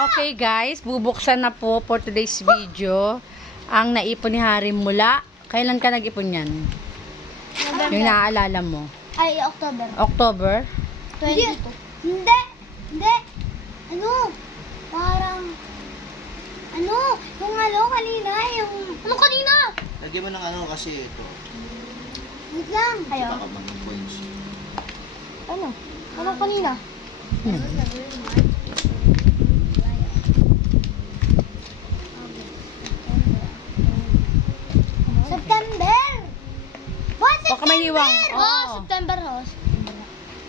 Okay guys, bubuksan na po for today's video ang naipon ni Harry mula. Kailan ka nag-ipon yan? November. Yung naaalala mo? Ay, October. October? 22. Hindi. Hindi. Ano? Parang... Ano? Yung kanina, yung... Ano kanina? Lagyan mo ng ano kasi ito. Wait lang. Baka mga points. Ano? Ano kanina? September! Baka may hiwang. September, oh.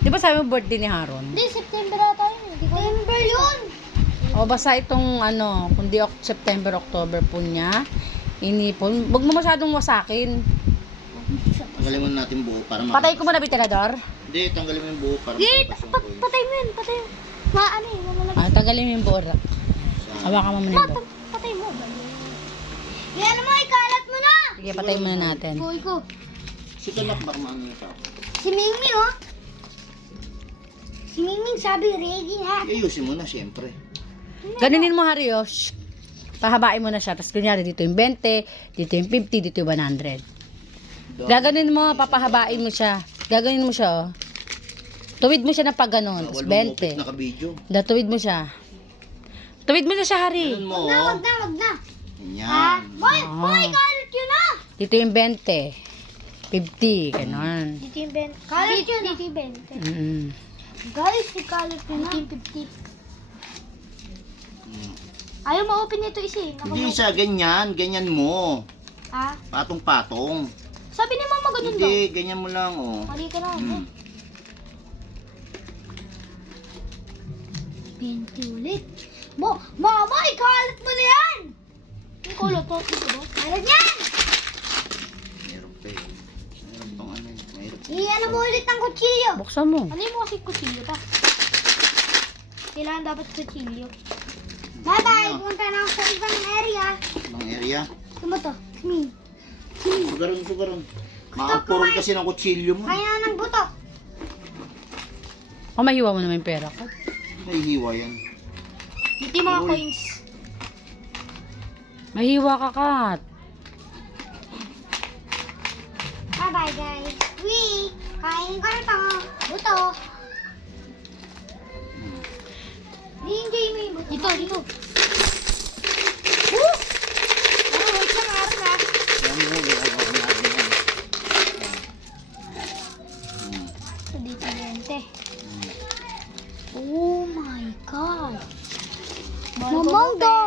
Di ba sabi mo birthday ni Haron? Hindi, September ata yun. September yun! O basta itong ano, kundi September, October po niya. Inipon. Huwag mo masyadong wasakin. Tanggalin mo na natin buo para Patay ko muna ventilador. Hindi, tanggalin mo yung buo para Wait! makapas yung coins. Patay mo yun, patay mo. Ano eh, mamalagay. Ah, tanggalin mo yung buo. Hawakan mo muna yung buo. Patay mo. Yan mo, ikalat mo na! Sige, patay muna natin. Boy ko. Si Kalak baka maano yung tao. Si Mingming, oh. Si Mingming sabi, ready na. Ayusin mo na siyempre. Ganunin mo, Harry, oh. Shh. Pahabain mo na siya. Tapos kunyari dito yung 20, dito yung 50, dito yung 100. Gaganin mo, papahabain mo siya. Gaganin mo siya, oh. Tuwid mo siya na pag ganon. Tapos 20. Naka-video. Tuwid mo siya. Tuwid mo na siya, Harry. Ganun mo. Wag na. Ganyan. Boy, ikalat yun na. Dito yung 20. 50, ganon. Dito yung 20. Kalat yun. Dito yung 20. Guys, ikalat yun na. Dito yung 50. Ayaw ma-open nito isa eh. Hindi siya ganyan. Ganyan mo. Ha? Patong-patong. Sabi ni mama ganun daw. Hindi, ganyan mo lang oh. Mali ka na. Hmm. 20 ulit. Mama, ikalat mo na yan! Yung kulot po, ito ba? Kalat yan! Meron pa eh. Meron pang ano eh. Meron. Iyan mo ulit ng kutsilyo. Buksan mo. Ano yung mo kasi kutsilyo pa? Kailangan dapat kutsilyo. Bye-bye! Punta na ako sa ibang area. Ibang area. Ito mo to. Smi. Sugaron, sugaron. Makapurol kasi ng kutsilyo mo. Kaya ng buto. O, mahiwa mo naman yung pera ko. Nahihiwa yan. Dito yung mga coins. Mahiwa ka, Kat. Bye-bye guys. Kainin ko na to. Buto. Enjoy mo yung buto. Dito. Woo! Wait lang, araw na. Yan mo, ginagawa natin yan. So, dito 20. Oh my God. Mamang dami.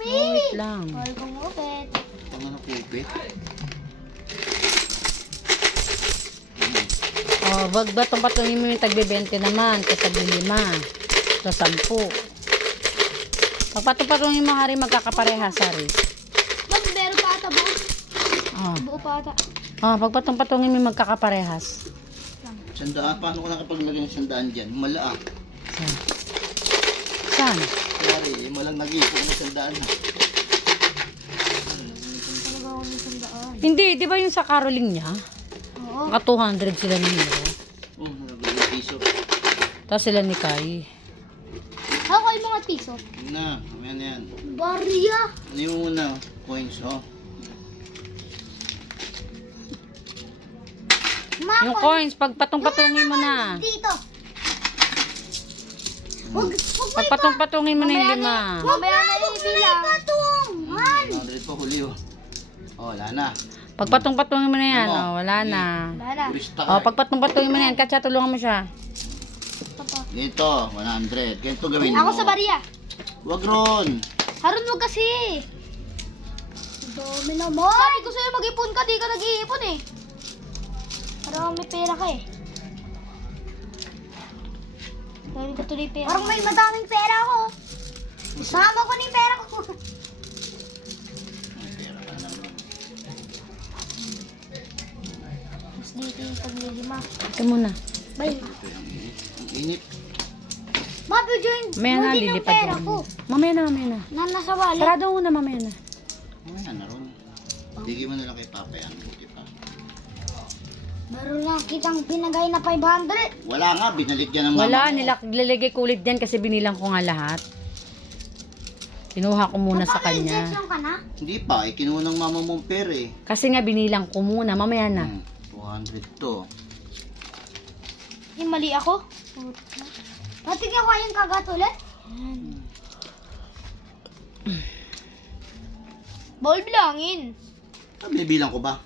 Wait lang. Mahal kong upet. Pang ano kupit. O, wag ba itong patungin mo yung tagbe-20 naman? Kasi tagbe-5. So, 10. Pag patungin mo, Harry, magkakaparehas, Harry. Mag, meron pa ata buo. O. Buo pa ata. Pag patungin mo, magkakaparehas. Sandaan, paano ko nakapaglagay ng sandaan dyan? Mala ah. Saan? Kaya malang nag-iipon ng sandaan. Talaga ako ng sandaan. Hindi, di ba yung sa caroling niya? Oo. Mga 200 sila ni Miro. Oh, nalagay ng piso. Tapos sila ni Kai. Ako yung mga piso. Yun na, mamaya na yan. Barya. Ano yung una? Coins, oh. Yung coins, pag patungin mo na. Dito. Wag Pag patungin mo na yung 5. Mamaya na yung bilang. Patung. 100 pa huli, oh. Oh, wala na. Pag patungin mo na yan, wala na. Wala. Turista O, ka. pag patungin mo na yan, Katya, tulungan mo siya. Dito, 100. Ganito gawin mo. Ako sa barya. Wag ron. Harun mo kasi. Dami naman. Sabi ko sa'yo mag-ipon ka, di ka nag-iipon eh. Parang may pera ka eh. Dami ka tuloy pera. Parang may madaming pera ako. Isama ko na yung pera ko. May pera ka naman. Mas dito yung paglilima. Ito muna. Bye. Ito yung init. Ang init. Mabudyoin. Mamaya na, yung lilipad pera doon. ko. Mamaya na. Na nasa wallet. Sarado muna, mamaya na. Mamaya na ron. Bigay mo na lang kay Papa yan. Buti pa. Meron lang kitang pinagay na 500. Wala nga, binalik yan ng mama Wala, mo. nilalagay ko ulit dyan kasi binilang ko nga lahat. Kinuha ko muna sa kanya. Injection ka na? Hindi pa, kinuha ng mama mong pera eh. Kasi nga binilang ko muna, mamaya na. 200 to. Yung mali ako. Patigyan ko yung kagat ulit. Bawal bilangin. Ah, binibilang ko ba?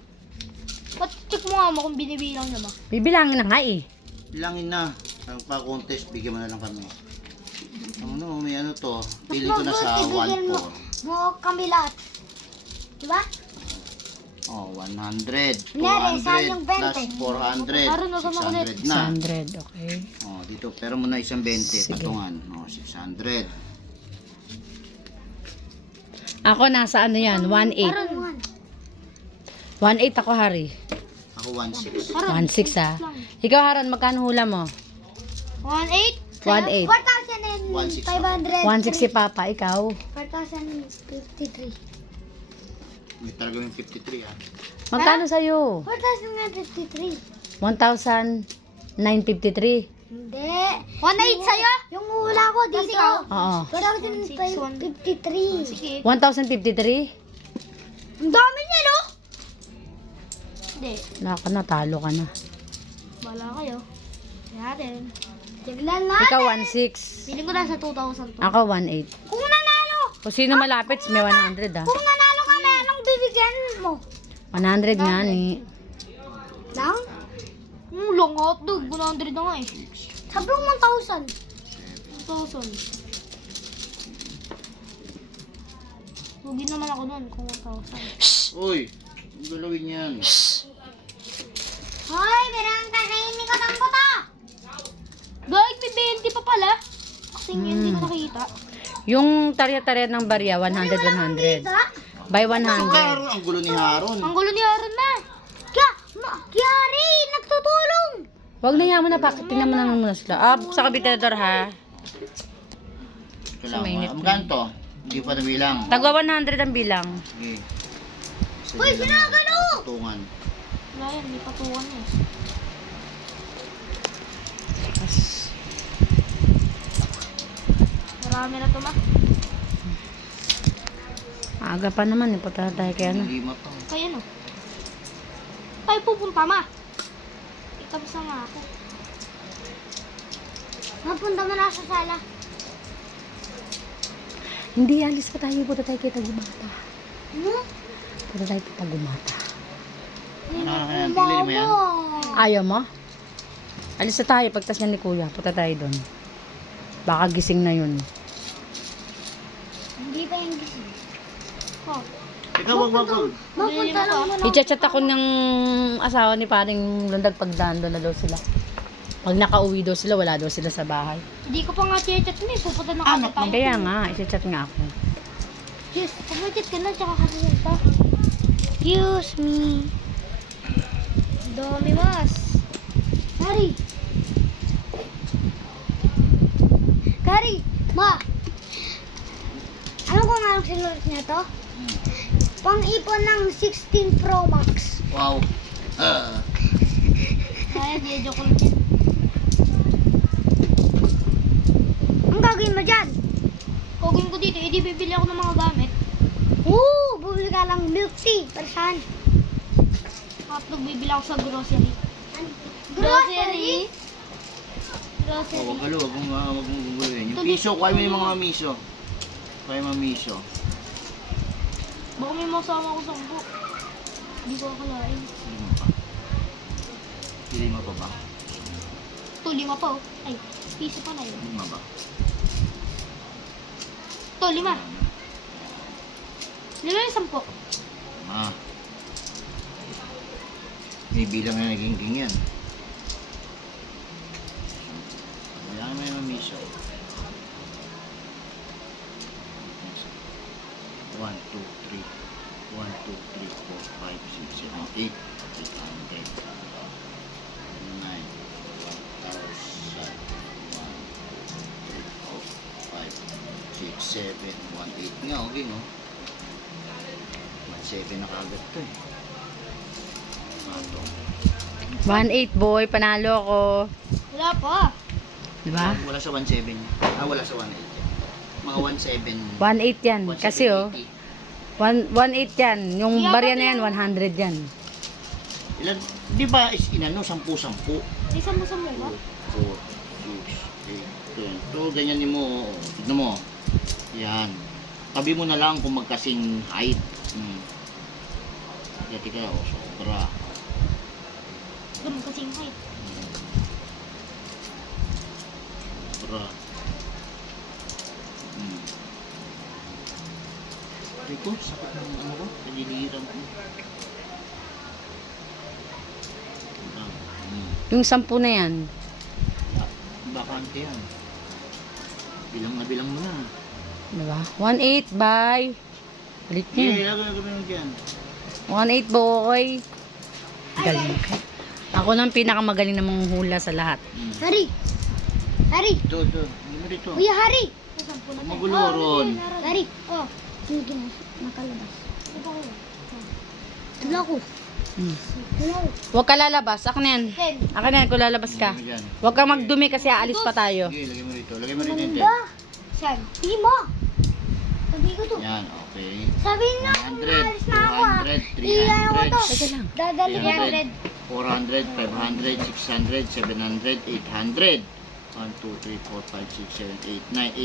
Check mo nga mo kung binibilang niya ba. Bibilangin na nga eh. Bilangin na. Ang pa-contest, bigyan mo na lang kami. Ano, may ano to. Pili ko na sa 1-4. Mo kami lahat. Diba? Oh, 100, Kunyari, sayang 200, 20. plus 400, Meron na naman ulit. 600 na. 600, okay. Oh, dito, pero muna isang 20, Sige. patungan. Oh, 600. Ako nasa ano yan, 1.8. Meron. 1.8 ako, Hari. Ako 1.6. 1.6 ha. Ikaw, Haron, magkano hula mo? 1.8? 1.8. 4,500. 1.6 si Papa, ikaw? 4,053. May talaga yung 53 ah. Magkano sa'yo? 4,953. 1,953. Hindi. 1.8 sa'yo? Yung hula ko dito. Oo. 4,053. 1,053? Ang dami niya, no? Hindi. Naka, natalo ka na. Bala kayo. Natin. Tignan natin. Ikaw 1.6. Piling ko na sa 2,000 to. Ako 1.8. Kung nanalo, Kung sino malapit, may 100 ah. kung nanalo kami, anong bibigyan mo? 100 nga ni. Lang? Long hotdog. 100 na nga eh. Sabi mo 1,000. 1,000. Hugi naman ako nun kung 1,000. Uy, ang galawin yan. Hoy, merang kakainin ko ng buto! Guys, may 20 pa pala. Kasi hindi ko nakita. Yung tarya-tarya ng barya, 100. By 100. Haron, ang gulo ni Haron. Ang gulo ni Aaron na. Kiari, nagtutulong. Huwag na mo na, tingnan mo na muna sila. Ah, sa kabitador ha. Kailangan mainit mo. Ang ganto, hindi pa nabilang. Tagwa 100 ang bilang. Sige. Uy, sinagano! Patungan. Wala yan, may patuwan eh. Marami na to ma. Aga pa naman, punta tayo kaya ano. Lima pa. Kaya no. Tayo pupunta ma. Itabos na nga ako. Napunta mo na sa sala. Hindi, alis pa tayo. Punta tayo kay Tagumata. Hmm? Punta tayo kay Tagumata. Kaya, tignan mo yan. Ayaw mo? Alis na tayo. Pagtas niya ni Kuya. Punta tayo doon. Baka gising na yun. Hindi pa yung gising. Oh. Ikaw, wag. Mapunta lang muna. I-chat ako ng asawa ni paring Lundag pagdaan doon na daw sila. Pag nakauwi daw sila, wala daw sila sa bahay. Hindi ko pa nga chat mo eh. Pupunta na Anak kami tayo. Kaya nga, i-chat nga ako. Yes, pag-chat ka na, tsaka kasi pa. Excuse me. Dami mas. Kari. Kari, ma. Ano kung anong sinulat niya to? Pang-ipon ng 16 Pro Max. Wow. Kaya, di joke lang yan. Ang gagawin mo dyan? Gagawin ko dito, hindi bibili ako ng mga gamit. Oo, bibili ka lang milk tea. Para saan? Hotdog bibili ako sa grocery. Grocery? Grocery. Wag mong guguluhin. Yung Ito, piso, kuha mo yung mga mamiso. Kuha yung mamiso. Baka may masama ko sa buko. Hindi ko akalain. Lima pa. Lima pa ba? Ito, 5 pa oh. Ay, piso pa na yun. Lima ba? Ito, 5. 5 yung 10. Ah. Binibilang na naging king yan. Kailangan mo yung mamiso. 1, 2, 3. 1, 2, 3, 4, 5, 6, 7, 8. 800. 9, 12, 13, 14, 15, 16, 17, 18, 19, 20, 21, 22, 23, 24, 25, 26, 27, 28. Nga, okay no? 1.7 na kagad to eh. Ano? 1.8 boy, panalo ako. Wala pa. Diba? Wala sa 1.7. Ah, wala sa 1.8. Mga mga 1.7. 1.8 yan. Kasi oh, 1.8 yan. Yung Yeah, barya but na yan, yan. 100 yan. Ilan, di ba is inano, 10-10? Isa mo sa mula. 4, 6, 8, 10. So, ganyan mo. Tignan mo. Yan. Tabi mo na lang kung magkasing height. Tika, o, sobra. Ganun kasing height. Sobra. Ito, sakit ng ano ko. Nalilihiran ko. Yung 10 na yan. Bakante yan. Bilang na bilang mo na. Diba? 1.8, bye. Balik niya. Lagay mo dyan. 1.8, boy. Galing ka. Ako nang pinakamagaling na manghula sa lahat. Hari! Hari! Ito. Hindi mo dito. Kuya Hari! Magulo ron. Hari! Oh! Sige na. Nakalabas. Tula ko. Tula ko. Huwag ka lalabas. Ako na yan. 10. Ako na yan kung lalabas ka. Lagay mo dyan. Huwag kang magdumi kasi aalis pa tayo. Sige, lagay mo dito. Lagay mo dito. yung Ganda! Saan? Hindi mo! Sabi ko to. Yan, okay. Sabi na, 100, umalis na ako ah. 200, Iyan ko to. 300, Teka lang. Dadali 300, 400, 500, 600, 700, 800. 1, 2, 3, 4, 5, 6, 7, 8, 9,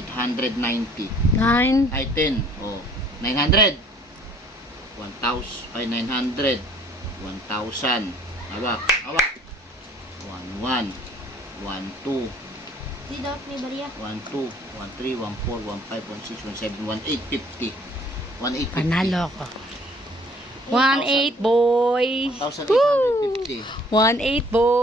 890. 9. Ay, 10. Oh, 900. 1,000. Ay, 900. 1,000. Hawak. 1, 1. 1, 2. Hindi dapat may bariya. 1, 2. 1, 3, 1, 4, 1, 5, 1, 6, 1, 7, 1, 8, 50. 1, 8, 50. Panalo ko. 1.8, boy. 1,850. 1.8, boy.